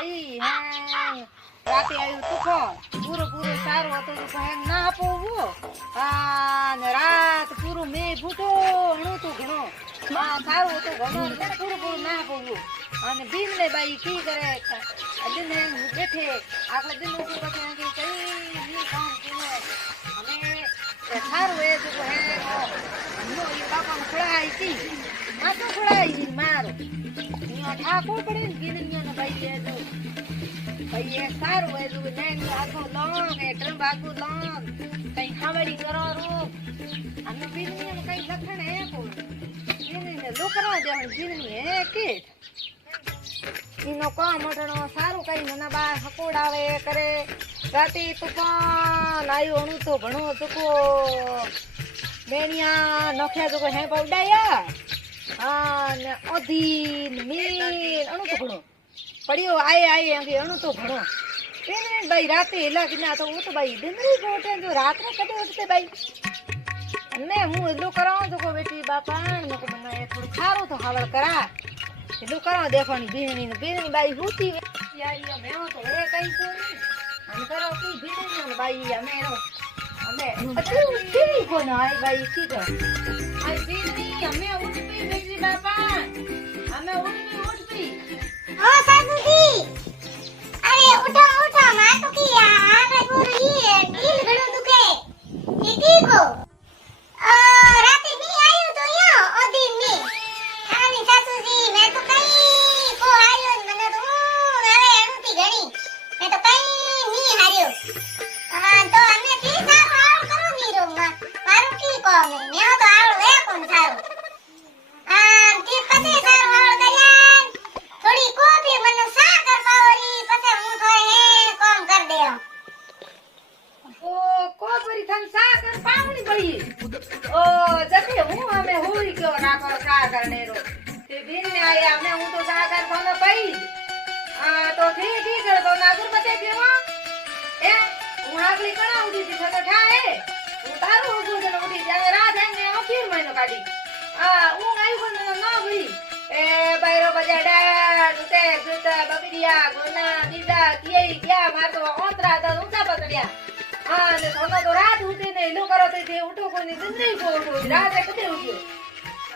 બાઈ હે રાતે આવ્યું તુફાન પૂરું સારું હતું તો હે ના આપવું ને રાત પૂરું મેં ફૂટો હણું તું ઘણો સારું હતું ઘણો પૂરું ના આપવું અને દિન ને બાઈ કી કરે દિન હે બેઠે આખલે દિન ઉપર પછી કઈ કામ કીને અમે સારું એ જો હે નો એ બાપાને ખડાઈ તી આ તો ખડાઈ મારો ન્યો ઠાકોર પડે ને ગીનીઓ ને ભાઈ દે જો ભાઈ એ સારું એ જો ને આખો લોંગ એ ટ્રમ આખો લોંગ કઈ ખાવડી કરો રો અમે બીનીઓ ને કઈ લખણ હે કો એને લોકરા દે ગીની હે કે ઈનો કામ મોટણો સારું કઈ નના બા હકોડાવે કરે રાતે તુફાન આયો અણુ તો ઘણો ચૂકો બેનિયા નખ્યા તો હે પવડાયા ને અધીન મીન અણુ તો ઘણો પડ્યો આય અંગે અણુ તો ઘણો એને ભાઈ રાતે એલા કિના તો હું તો ભાઈ દિનરી ગોટે જો રાત્રે કદે ઉઠતે ભાઈ અને હું એટલું કરાવું તો કો બેટી બાપા ને કો મને થોડું ખારું તો હાવળ કરા એટલું કરાવ દેખવાની બેની બાઈ હુતી યાર મે તો હે કઈ તો हम करो की भीड़ में भाई हमें अति को ना आई भाई की तो आई भीड़ नहीं हमें उठ भी बेटी बापा हमें उठ भी ओ सासुजी अरे उठो मां तो की आगे पूरी ढील घणो दुखे ये की को राते भी आयो तो यो ओ दिन में आनी सासुजी मैं तो कई को आयो મને તો અરે અણુતી ઘણી मैं तो कई नहीं हारियो तो हमने की सारो आव करो नीरो मारू की को मैं तो आव है कोन सारो ती पते सारो आव करया थोड़ी को भी मन सा कर पावरी पते हूं थोए है काम कर दे ओ को परी थन सा कर पावनी पड़ी ओ जबे हूं हमें होई क्यों राखो सा करने रो ते बिन ने आया हमें हूं तो सा कर फोन पई तो ठीक है तो नागुर मते देवा ए હું આગલી કણા ઉડી થી થતો ઠાએ હું તારું ઉગું જને ઉડી જાવે રાત હે ને ફીર મહિનો કાઢી હું આયું પણ ના ભઈ એ બાયરો બજાડા ઉતે જુતા બકરિયા ગોના દીદા કેઈ ગયા માર તો ઓતરા હતા ઊંચા પકડ્યા ને સોનો તો રાત ઉઠી ને ઈલો કરો તે ઉઠો કોની જિંદગી કો ઉઠો રાત કદે ઉઠ્યો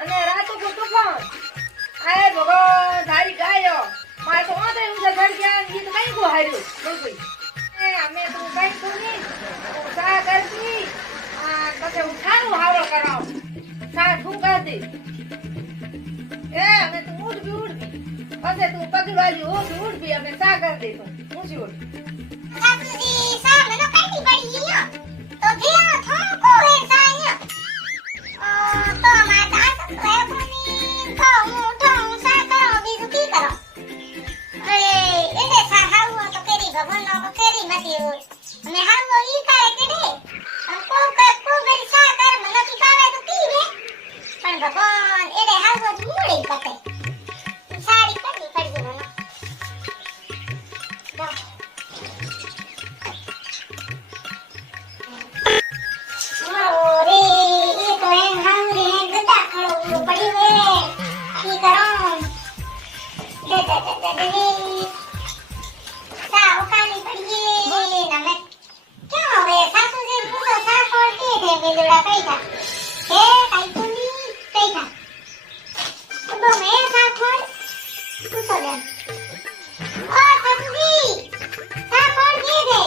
અને રાત કો તુફાન આય ભગવાન ધારી ગાયો માર તો ઓતરે ઊંચા ચડ ગયા ઈ તો કઈ કો હાર્યો કોઈ हमें तो कहीं सुनी सा करती પછી ઉઠારું હાવળ કરાવ સા ઠુકા દે એ અમે તો ઉઠ પછી તું પગી વાલી ઉઠ ભી અમે સા કર દે તો ઊંચી ઉઠ सासुजी सा મને કઈ પડી ગયો તો ધ્યા થોડું કો હે સાયા તો માતા તો કોની તો ઉઠો સા કરો બીજું કી કરો અરે એને સા હાવું તો કેરી ભગવાન નો કેરી મતી ને હાવો ઈ કાય કેડે કો ગરી સા કર મને કી પાવે તો કી વે પણ ભગવાન એને હાવો મૂડી પતે સાડી પડી મને ઓરે એ તો એમ હાંગરે ગતા ખળો પડી વે કી કરો દે સા ઓકાની પડીએ નમે ક્યાં હવે સાસુજી પૂરો સા કોટી દે મેદડા કઈતા હે કઈ કોની કઈતા તો મે સા કોડ પૂછો લે ઓ સાસુજી સા કોડ દે દે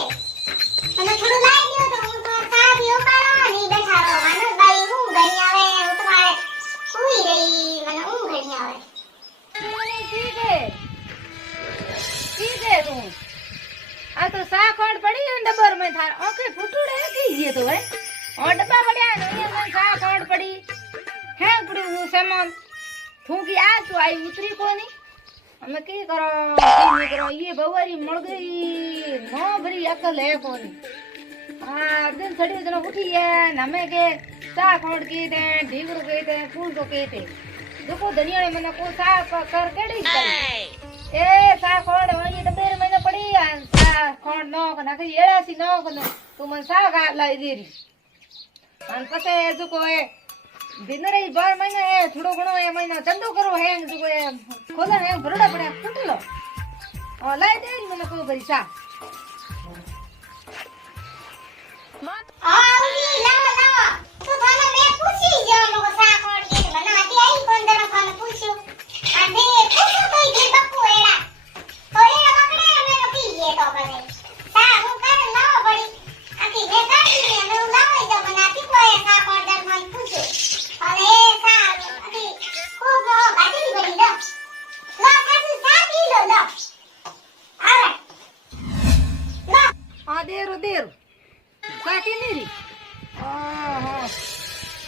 અને થોડું લાઈ દો તો હું તો સા બી ઓકાળો ની બેઠા રહો મને બાઈ હું ઘણી આવે ઉતવાળે સુઈ રહી મને હું ઘણી આવે ઠીક હે તું આ તો સા ખોડ પડી ને ડબર માં થાર ઓકે ફૂટુડે કી ગયો તો હે ઓ ડબ્બા પડ્યા ને અહીંયા સા ખોડ પડી હે પડ્યું હું સામાન થૂકી આ તું આઈ ઉતરી કોની અમે કી કરો કી કરો ये बवारी मर गई नो भरी अकल है कोनी दिन थड़ी जनो उठी है नमे के सा खोड की दे ढीगरू के दे फूल तो के दे देखो दनियाने मने को सा कर केड़ी कर ए सा ખોડ અહીં ડબેર મને પડી સા ખોડ નો નાખી એળાસી નો કનો તું મને સા ગા લાઈ દેરી અન પછી જો કોઈ દિનરે 12 મહિના હે થોડો ઘણો એ મહિના ચંદો કરો હે જો કોઈ ખોલા હે ભરડા પડ્યા ફૂટલો લઈ દે ને મને કહું ભરી સા આઉજી લાવો લાવો તો મને મે પૂછી જવાનો સાકોડ કે બનાતી આઈ કોણ દરો ખાને પૂછ્યું અને પૂછ્યું તો ઈ બકુ એડા તો એ પકડે અમે તો પીએ તો બને સા હું કરે લાવો પડી આથી મે કાઢી અને હું લાવી દઉં બનાતી કોઈ સાકોડ દર મને પૂછ્યું અને સા આથી ખૂબ ગાડી પડી લો સાસુ સા પી લો લો આવે લો દેરો દેરો સાકી નીરી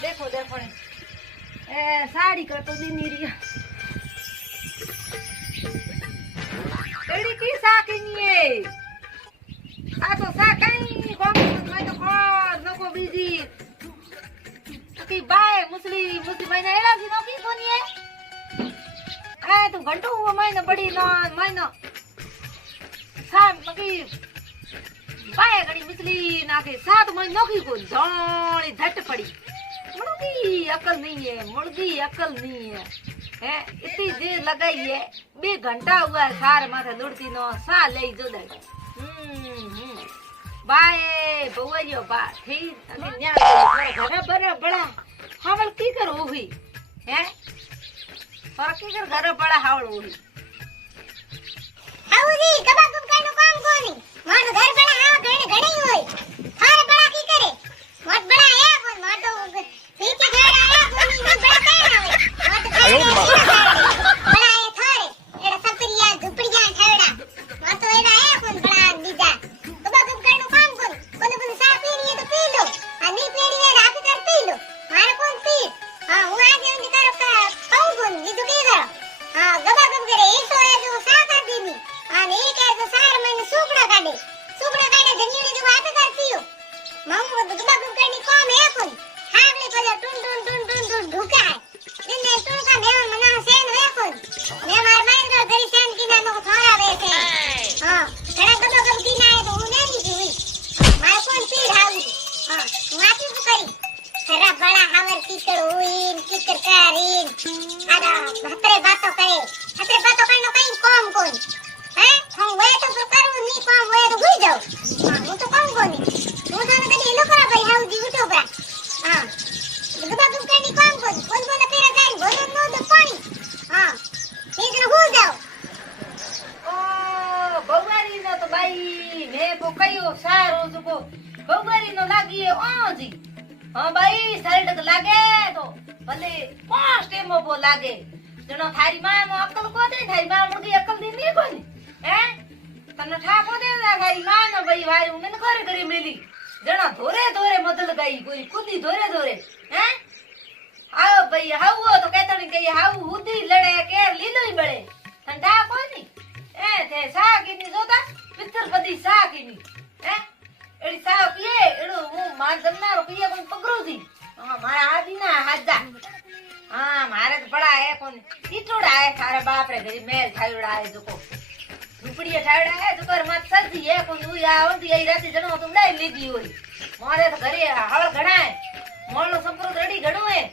देखो देखो ए साड़ी का तो दी नीरी एड़ी की साकी नहीं है आ तो साकाई कोम मैं तो कोर नको बीजी की बाय मुसली मैंने एड़ा सी नो की कोनी है आ तो घंटो हुआ मैंने बड़ी ना मैंने सा मगी बाय गड़ी मुसली नाके साथ मैं नौकी को जानी झट पड़ी मुर्गी अकल नहीं है मुर्गी अकल नहीं है हैं इतनी देर लगाई है 2 घंटा हुआ है सारे माथे लुड़ती नो सा ले जो दे बाय बवरियो बा थी अभी न्या घरे बड़ा बड़ा हावल की कर होगी हैं और की कर घरे बड़ा हावल होगी આઉજી કબા કબ કાઈનો કામ કોની મારો ઘર બડા હા ઘણે ઘણી હોય થારે બડા કી કરે મોટ બડા હે કોન મોટો પીછે ઘર આયા કોની નો બડા કાઈ આવે મોટ બડા હે થારે એડા સપરિયા ઝુપડિયા ઠેડા મોટો એડા હે કોન બડા દીજા કબા કબ કાઈનો કામ કોન કોને સા પીની તો પી લો અને પીડી ને રાત કર પી લો મારે કોન પી હા હું આજે ઉંદી કરો પાઉ કોન બીજું કે કરો હા ગબા કબ કરે એ તો એ જો સા કર દીની અને એ કહે તો સાર મને સુપડા કાઢે જમીને જો વાત કરતી હો મમ્મો તો ગબા ગબ કરની કોમ હે કોન હાગલે પલે ટુન ટુન ટુન ટુન ટુન ઢુકા દિને ટુન કા મેવ મના સેન હે કોન મે માર માર ગર ઘરી સેન કિના નો થોડા આવે છે હા ઘણા ગબા ગબ કિના હે તો હું નહીં જોઈ માર કોન પીડ આવું હા માટી કરી ખરા બડા હાવર કીકર હોઈન કીકર કરીન આડા હતરે બાતો કરે હતરે બાતો કરનો કઈ કોમ કોન हैं हम वे तो करू नहीं काम वे तो भूल जाओ हां वो तो काम कोनी वो जाने कदी लो करा भाई हाउ दी उठो बरा हां गबा तुम कनी काम कोनी कोन कोन पेरा जाई बोले नो तो पानी हां ठीक है हो जाओ ओ बौगारी नो तो भाई मैं बोकायो सारो जुको बौगारी नो लागी है ओजी हां भाई साइड तक लागे तो भले 5 टेमो पो लागे जनो थारी मां नो अकल को दे थारी मां मुर्गी अकल दी नहीं कोनी हैं तने ठाको दे थारी मां नो भाई वारी उन करे करे मेली जणा धोरे धोरे मदल गई पूरी खुदी धोरे धोरे हैं आओ भाई हाउ तो कहतणी के हाउ हुदी लड़े के लीलो ही बड़े ठंडा कोनी ए थे सा किनी जोता पितर बदी सा किनी हैं एडी सा पिए एडो मु मार जमनारो पिए कोन पगरो दी हां मारा आदी ना हाजा हां मारे तो बड़ा है कोन ईटोड़ा है थारे बाप रे घरी मेल थायोड़ा है जोको झुपड़िया ठाड़ा है जोकर मत सजी है कोन उ आवती आई राती जनो तुम ले लीगी होई मारे तो घरे हवल घणा है मोळनो संप्रो रेडी घणो है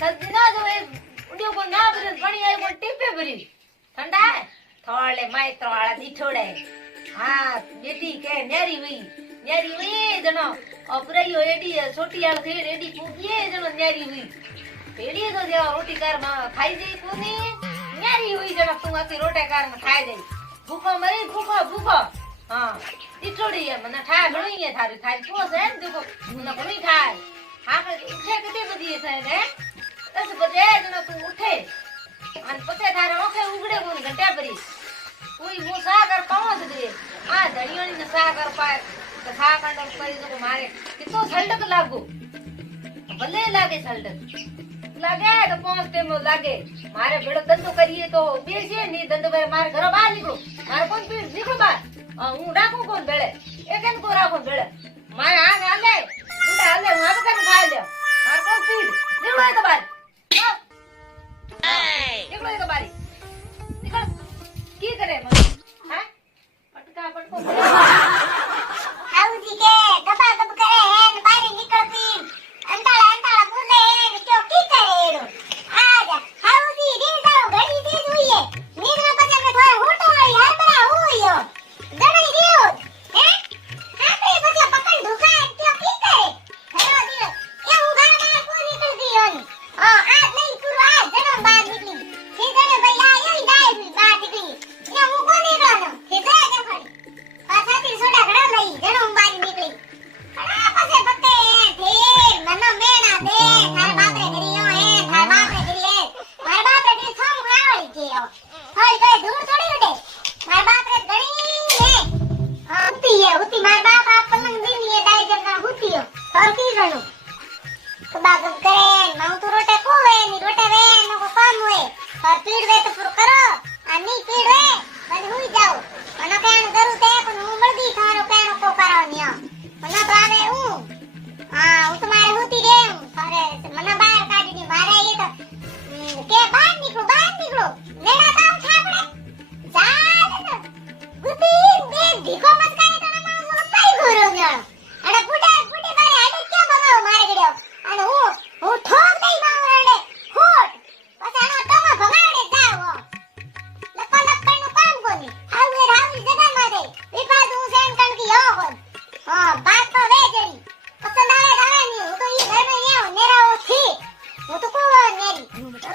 सजी ना जो ए उडियो को ना भरे पानी आए को टीपे भरी ठंडा है थोड़े माइत्रो वाला दीठोड़े हां बेटी के न्यारी हुई जनो अपरयो एडी छोटी आल थे एडी पूगिए जनो न्यारी हुई पेड़ी तो जे रोटी कार में खाई जाई कोनी न्यारी हुई जनो तू आती रोटी कार में खाई जाई भूखो मरी भूखो हां इटोड़ी है मने ठा घणी है थारी पोस है देखो मने घणी खाए हां उठे किते बदी है ने 10 बजे जनो तू उठे अन पछे थारे ओखे उगड़े कोनी घंटा भरी कोई वो सागर पहुंच दे आ धड़ियोनी ने सागर पाए तो सा कंडर करी तो मारे कितो सल्टक लागो भले लागे सल्टक लागे तो 5 टेम लागे मारे बेड़ो दंडो करिए तो बेसे नी दंडो वे मारे घर बाहर निकलो मारे कोन पीड़ निकलो बाहर हूं डाकू कोन बेड़े एकन को राखो बेड़े मारे आ हाले उडा हाले वहां पे कर खा ले मारे कोन पीड़ निकलो तो बाहर निकलो तो बाहर निकल की करे मन हां पटका पटको हाउजी के गबा गब करे है न बाहर निकलती अंताला बोले है क्यों की करे एडो आजा हाउजी रे दाओ घड़ी दे हुई है नींद में पता के थोड़ा होटो आई हर बड़ा हुई ઘણી હે હુતી માર બાપ આ પલંગ દીની એ ડાઈ જના હુતીયો ફરતી ગણું કબાગમ કરે માઉ તો રોટે કોવે ની રોટે વે નો કો કામ હોય પર પીડ વે તો પૂરો કરો આ ની પીડ વે મને હુઈ જાવ મને કાણ કરું તે પણ હું મળદી થારો કાણ કો કરાવ ની મને તો આવે હું તો મારે હુતી રે અરે મને બહાર કાઢી ની મારે એ તો કે બહાર નીકળો નેડા કામ છાપડે જા ગુતી બે ધીકો મત કરે તો મારો કઈ ગોરો ન્યો અરે પુડે મારે આડે ક્યાં બગાવ મારે ગડ્યો અને હું ઠોક દઈ મારો રડે ખોટ પછી આનો ટમા ભગાડે જાવ લપલપ નું કામ કોની આવે રાવી જગા માં દે વિપાસ હું સેન કણ કી યો કોન બાત તો વે જડી પસંદ આવે ગાવાની હું તો ઈ ઘર में ન્યો નેરાઓ થી હું તો કોવા નેરી તો